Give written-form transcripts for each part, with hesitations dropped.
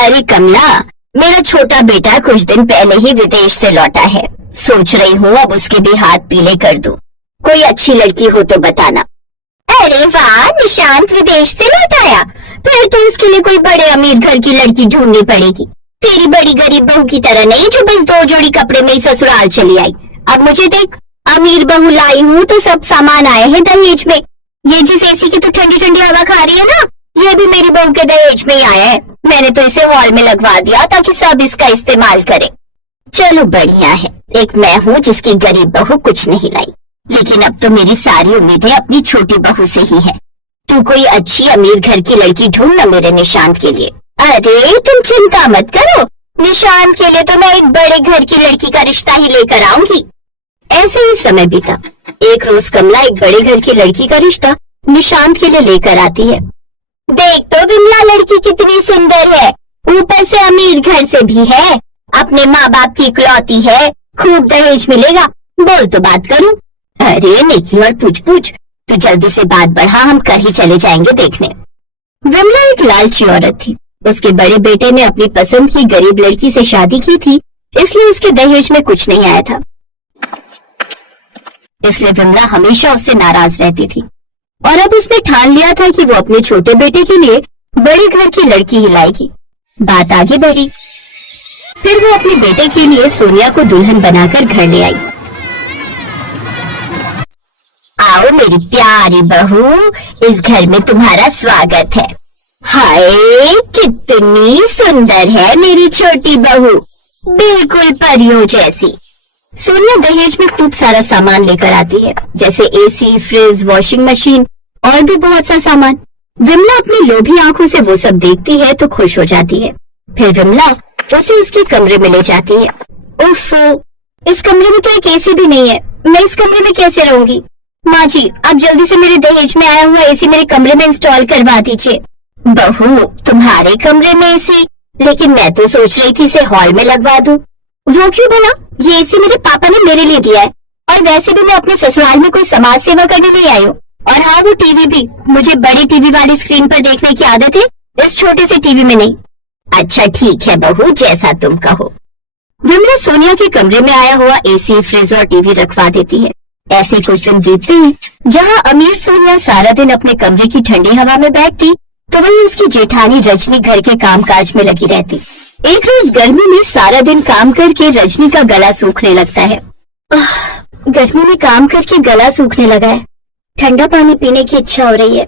अरे कमला, मेरा छोटा बेटा कुछ दिन पहले ही विदेश से लौटा है। सोच रही हूँ अब उसके भी हाथ पीले कर दूं। कोई अच्छी लड़की हो तो बताना। अरे वाह, निशांत विदेश से लौट आया। फिर तो उसके लिए कोई बड़े अमीर घर की लड़की ढूंढनी पड़ेगी। तेरी बड़ी गरीब बहू की तरह नहीं जो बस 2 जोड़ी कपड़े में ही ससुराल चली आई। अब मुझे देख, अमीर बहू लाई हूँ तो सब सामान आए हैं दहेज में। ये जिस एसी की तो ठंडी ठंडी हवा खा रही है ना, ये भी मेरी बहू के दहेज में ही आया है। मैंने तो इसे हॉल में लगवा दिया ताकि सब इसका इस्तेमाल करे। चलो बढ़िया है, एक मैं हूँ जिसकी गरीब बहू कुछ नहीं लाई। लेकिन अब तो मेरी सारी उम्मीदें अपनी छोटी बहू से ही है। तू कोई अच्छी अमीर घर की लड़की ढूंढ ना मेरे निशांत के लिए। अरे तुम चिंता मत करो, निशांत के लिए तो मैं एक बड़े घर की लड़की का रिश्ता ही लेकर आऊंगी। ऐसे ही समय बीता। एक रोज कमला एक बड़े घर की लड़की का रिश्ता निशांत के लिए लेकर आती है। देख तो विमला, लड़की कितनी सुंदर है, ऊपर से अमीर घर से भी है, अपने माँ बाप की इकलौती है, खूब दहेज मिलेगा। बोल तो बात करूं। अरे नेकी और पूछ तो जल्दी से बात बढ़ा, हम कल ही चले जाएंगे देखने। विमला एक लालची औरत थी। उसके बड़े बेटे ने अपनी पसंद की गरीब लड़की से शादी की थी, इसलिए उसके दहेज में कुछ नहीं आया था। इसलिए विमला हमेशा उससे नाराज रहती थी और अब उसने ठान लिया था कि वो अपने छोटे बेटे के लिए बड़े घर की लड़की ही लाएगी। बात आगे बढ़ी। फिर वो अपने बेटे के लिए सोनिया को दुल्हन बनाकर घर ले आई। आओ मेरी प्यारी बहू, इस घर में तुम्हारा स्वागत है। हाय कितनी सुंदर है मेरी छोटी बहू, बिल्कुल परियों जैसी। सोनिया दहेज में खूब सारा सामान लेकर आती है, जैसे एसी, फ्रिज, वॉशिंग मशीन और भी बहुत सा सामान। विमला अपनी लोभी आंखों से वो सब देखती है तो खुश हो जाती है। फिर विमला उसे उसके कमरे में ले जाती है। उफ, इस कमरे में तो एक एसी भी नहीं है, मैं इस कमरे में कैसे रहूंगी। माँ जी, आप जल्दी से मेरे दहेज में आया हुआ एसी मेरे कमरे में इंस्टॉल करवा दीजिए। बहू, तुम्हारे कमरे में एसी? लेकिन मैं तो सोच रही थी इसे हॉल में लगवा दूं। वो क्यों भला? ये एसी मेरे पापा ने मेरे लिए दिया है, और वैसे भी मैं अपने ससुराल में कोई समाज सेवा करने नहीं आई हूँ। और हाँ, वो टीवी भी मुझे बड़ी टीवी वाली स्क्रीन पर देखने की आदत है, इस छोटे से टीवी में नहीं। अच्छा ठीक है बहू, जैसा तुम कहो। विमला सोनिया के कमरे में आया हुआ एसी, फ्रिज और टीवी रखवा देती है। ऐसे कुछ दिन बीतते हैं, जहाँ अमीर सोनिया सारा दिन अपने कमरे की ठंडी हवा में बैठती, तो वहीं उसकी जेठानी रजनी घर के कामकाज में लगी रहती। एक रोज गर्मी में सारा दिन काम करके रजनी का गला सूखने लगता है। गर्मी में काम करके गला सूखने लगा है, ठंडा पानी पीने की इच्छा हो रही है।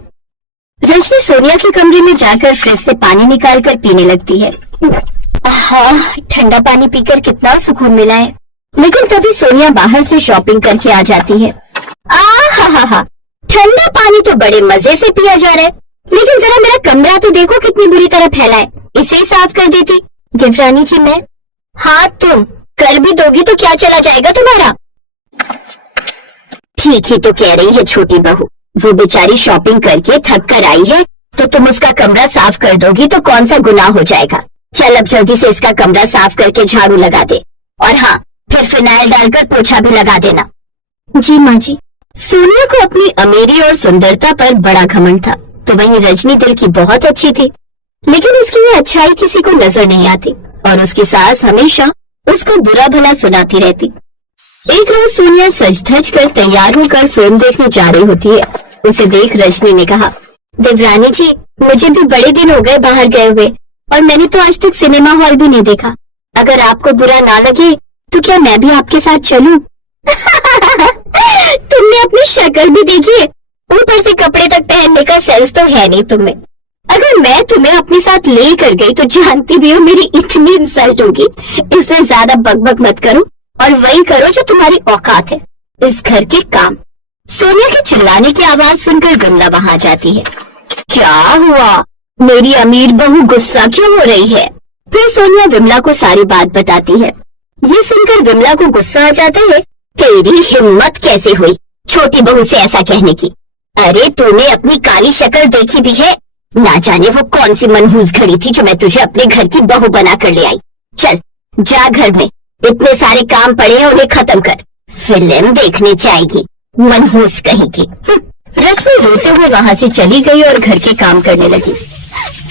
रजनी सोनिया के कमरे में जाकर फ्रिज से पानी निकालकर पीने लगती है। ठंडा पानी पीकर कितना सुकून मिला है। लेकिन तभी सोनिया बाहर से शॉपिंग करके आ जाती है। ठंडा पानी तो बड़े मजे से पिया जा रहा है, लेकिन जरा मेरा कमरा तो देखो कितनी बुरी तरह फैला है, इसे ही साफ कर देती। देवरानी जी मैं। हाँ, तुम कर भी दोगी तो क्या चला जाएगा तुम्हारा। ठीक ही तो कह रही है छोटी बहू, वो बेचारी शॉपिंग करके थक कर आई है, तो तुम उसका कमरा साफ कर दोगी तो कौन सा गुनाह हो जाएगा। चल अब जल्दी से इसका कमरा साफ करके झाड़ू लगा दे, और हाँ, फिर फिनाइल डालकर पोछा भी लगा देना। जी माँ जी। सोनिया को अपनी अमीरी और सुंदरता पर बड़ा घमंड था, तो वहीं रजनी दिल की बहुत अच्छी थी, लेकिन उसकी ये अच्छाई किसी को नजर नहीं आती और उसकी सास हमेशा उसको बुरा भला सुनाती रहती। एक रोज सोनिया सज धज कर तैयार होकर फिल्म देखने जा रही होती है। उसे देख रजनी ने कहा, देवरानी जी, मुझे भी बड़े दिन हो गए बाहर गए हुए, और मैंने तो आज तक सिनेमा हॉल भी नहीं देखा। अगर आपको बुरा ना लगे तो क्या मैं भी आपके साथ चलूं? तुमने अपनी शक्ल भी देखी है, ऊपर से कपड़े तक पहनने का सेंस तो है नहीं तुम्हें। अगर मैं तुम्हें अपने साथ ले कर गई तो जानती भी हो मेरी इतनी इंसल्ट होगी, इसलिए ज्यादा बकबक मत करो और वही करो जो तुम्हारी औकात है, इस घर के काम। सोनिया के चिल्लाने की आवाज सुनकर विमला वहां जाती है। क्या हुआ? मेरी अमीर बहू गुस्सा क्यों हो रही है? फिर सोनिया विमला को सारी बात बताती है। ये सुनकर विमला को गुस्सा आ जाता है। तेरी हिम्मत कैसे हुई छोटी बहू से ऐसा कहने की? अरे तूने अपनी काली शक्ल देखी भी है? ना जाने वो कौन सी मनहूस घड़ी थी जो मैं तुझे अपने घर की बहू बना कर ले आई। चल जा, घर में इतने सारे काम पड़े हैं, उन्हें खत्म कर, फिल्म देखने जाएगी मनहूस कहीं की। रश्मि रोते हुए वहां से चली गई और घर के काम करने लगी।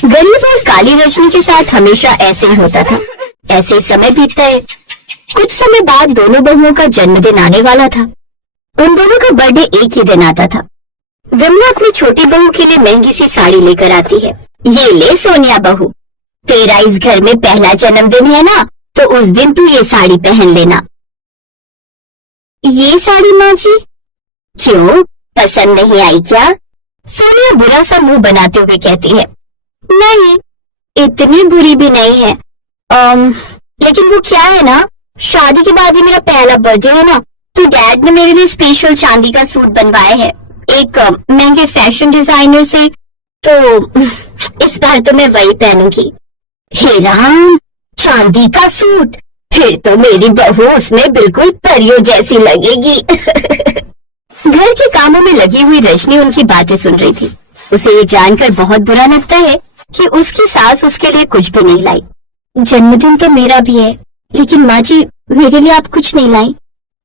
गरीब और काली रजनी के साथ हमेशा ऐसे ही होता था। ऐसे ही समय बीतता है। कुछ समय बाद दोनों बहुओं का जन्मदिन आने वाला था। उन दोनों का बर्थडे एक ही दिन आता था। विमला अपनी छोटी बहू के लिए महंगी सी साड़ी लेकर आती है। ये ले सोनिया बहू, तेरा इस घर में पहला जन्मदिन है ना, तो उस दिन तू ये साड़ी पहन लेना। ये साड़ी माँ जी? क्यों, पसंद नहीं आई क्या? सोनिया बुरा सा मुंह बनाते हुए कहती है। नहीं, इतनी बुरी भी नहीं है। लेकिन वो क्या है ना, शादी के बाद ही मेरा पहला बर्थडे है ना, तो डैड ने मेरे लिए स्पेशल चांदी का सूट बनवाया है एक महंगे फैशन डिजाइनर से, तो इस बार तो मैं वही पहनूंगी। हे राम, चांदी का सूट, फिर तो मेरी बहू उसमें बिल्कुल परियों जैसी लगेगी। घर के कामों में लगी हुई रजनी उनकी बातें सुन रही थी। उसे ये जानकर बहुत बुरा लगता है कि उसकी सास उसके लिए कुछ भी नहीं लाई। जन्मदिन तो मेरा भी है, लेकिन माँ जी मेरे लिए आप कुछ नहीं लाई।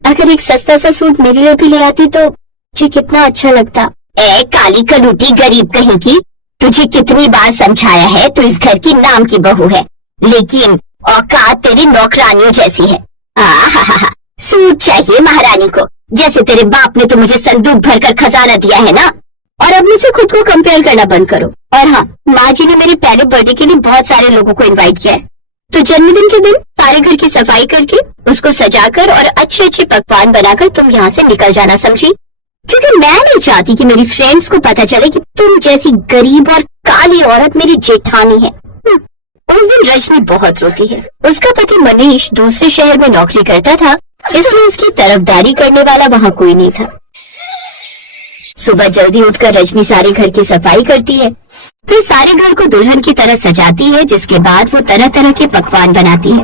अगर एक सस्ता सा सूट मेरे लिए भी ले आती तो मुझे कितना अच्छा लगता। ए काली कलूटी गरीब कहीं की, तुझे कितनी बार समझाया है तू इस घर की नाम की बहू है, लेकिन औकात तेरी नौकरानियों जैसी है। हा, सूट चाहिए महारानी को, जैसे तेरे बाप ने तो मुझे संदूक भरकर खजाना दिया है ना। और अब मुझसे खुद को कंपेयर करना बंद करो। और हाँ, माँ जी ने मेरे पहले बर्थडे के लिए बहुत सारे लोगों को इनवाइट किया है, तो जन्मदिन के दिन सारे घर की सफाई करके उसको सजाकर और अच्छे अच्छे पकवान बनाकर तुम यहाँ से निकल जाना, समझी? क्योंकि मैं नहीं चाहती कि मेरी फ्रेंड्स को पता चले कि तुम जैसी गरीब और काली औरत मेरी जेठानी है। उस दिन रजनी बहुत रोती है। उसका पति मनीष दूसरे शहर में नौकरी करता था, इसलिए उसकी तरफदारी करने वाला वहाँ कोई नहीं था। सुबह जल्दी उठकर रजनी सारे घर की सफाई करती है, फिर सारे घर को दुल्हन की तरह सजाती है, जिसके बाद वो तरह तरह के पकवान बनाती है।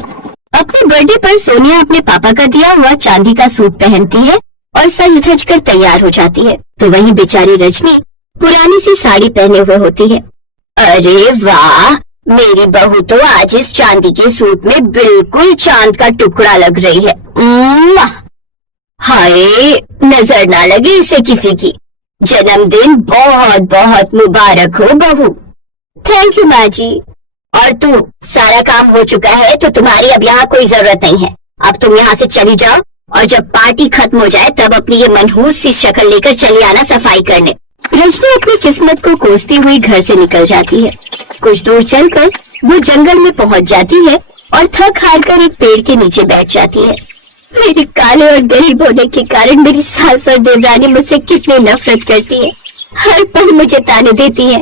अपने बर्थडे पर सोनिया अपने पापा का दिया हुआ चांदी का सूट पहनती है और सज धज कर तैयार हो जाती है, तो वहीं बेचारी रजनी पुरानी सी साड़ी पहने हुए होती है। अरे वाह, मेरी बहू तो आज इस चांदी के सूट में बिल्कुल चांद का टुकड़ा लग रही है। हाय, नजर ना लगे इसे किसी की। जन्मदिन बहुत बहुत मुबारक हो बहू। थैंक यू माँ जी। और तू, सारा काम हो चुका है तो तुम्हारी अब यहाँ कोई जरूरत नहीं है। अब तुम यहाँ से चली जाओ और जब पार्टी खत्म हो जाए तब अपनी ये मनहूस सी शक्ल लेकर चली आना सफाई करने। रजनी अपनी किस्मत को कोसती हुई घर से निकल जाती है। कुछ दूर चलकर वो जंगल में पहुँच जाती है और थक हार कर एक पेड़ के नीचे बैठ जाती है। मेरे काले और गरीब होने के कारण मेरी सास और देवरानी मुझसे कितनी नफरत करती है, हर पल मुझे ताने देती है।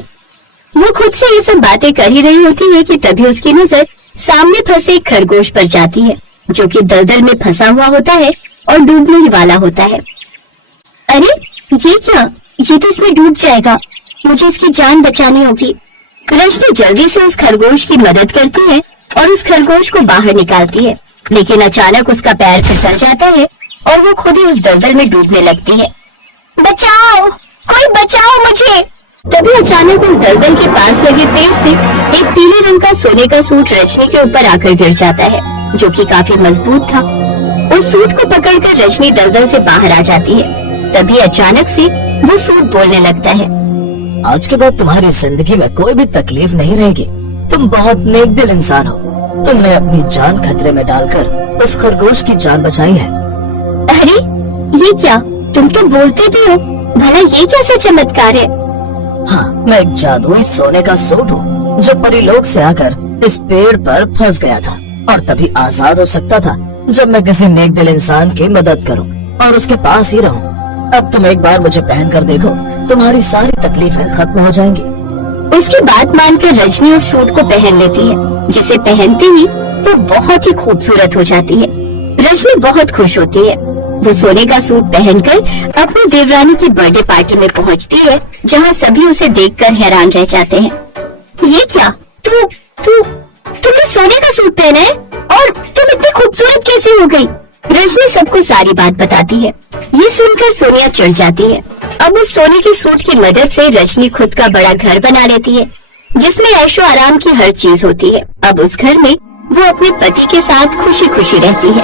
वो खुद से ये सब बातें कर ही रही होती है कि तभी उसकी नजर सामने फंसे एक खरगोश पर जाती है, जो कि दलदल में फंसा हुआ होता है और डूबने ही वाला होता है। अरे ये क्या, ये तो इसमें डूब जाएगा, मुझे इसकी जान बचानी होगी। रजनी जल्दी से उस खरगोश की मदद करती है और उस खरगोश को बाहर निकालती है, लेकिन अचानक उसका पैर फिसल जाता है और वो खुद ही उस दलदल में डूबने लगती है। बचाओ, कोई बचाओ मुझे। तभी अचानक उस दलदल के पास लगे पेड़ से एक पीले रंग का सोने का सूट रजनी के ऊपर आकर गिर जाता है, जो कि काफी मजबूत था। उस सूट को पकड़कर रजनी दलदल से बाहर आ जाती है। तभी अचानक से वो सूट बोलने लगता है। आज के बाद तुम्हारी जिंदगी में कोई भी तकलीफ नहीं रहेगी। तुम बहुत नेक दिल इंसान हो। तुमने अपनी जान खतरे में डालकर उस खरगोश की जान बचाई है। अरे ये क्या, तुम तो बोलते भी हो, भला ये कैसा चमत्कार है? हाँ, मैं एक जादुई सोने का सूट हूँ जो परिलोक से आकर इस पेड़ पर फंस गया था और तभी आजाद हो सकता था जब मैं किसी नेक दिल इंसान की मदद करूँ और उसके पास ही रहूँ। अब तुम एक बार मुझे पहन कर देखो, तुम्हारी सारी तकलीफें खत्म हो जाएंगी। उसकी बात मानकर रजनी उस सूट को पहन लेती है, जिसे पहनते ही वो बहुत ही खूबसूरत हो जाती है। रजनी बहुत खुश होती है। वो सोने का सूट पहनकर अपनी देवरानी की बर्थडे पार्टी में पहुंचती है, जहां सभी उसे देखकर हैरान रह जाते हैं। ये क्या, तुमने सोने का सूट पहना है और तुम इतनी खूबसूरत कैसे हो गई? रजनी सबको सारी बात बताती है। ये सुनकर सोनिया चिढ़ जाती है। अब उस सोने के सूट की मदद से रजनी खुद का बड़ा घर बना लेती है, जिसमें ऐशो आराम की हर चीज होती है। अब उस घर में वो अपने पति के साथ खुशी खुशी रहती है।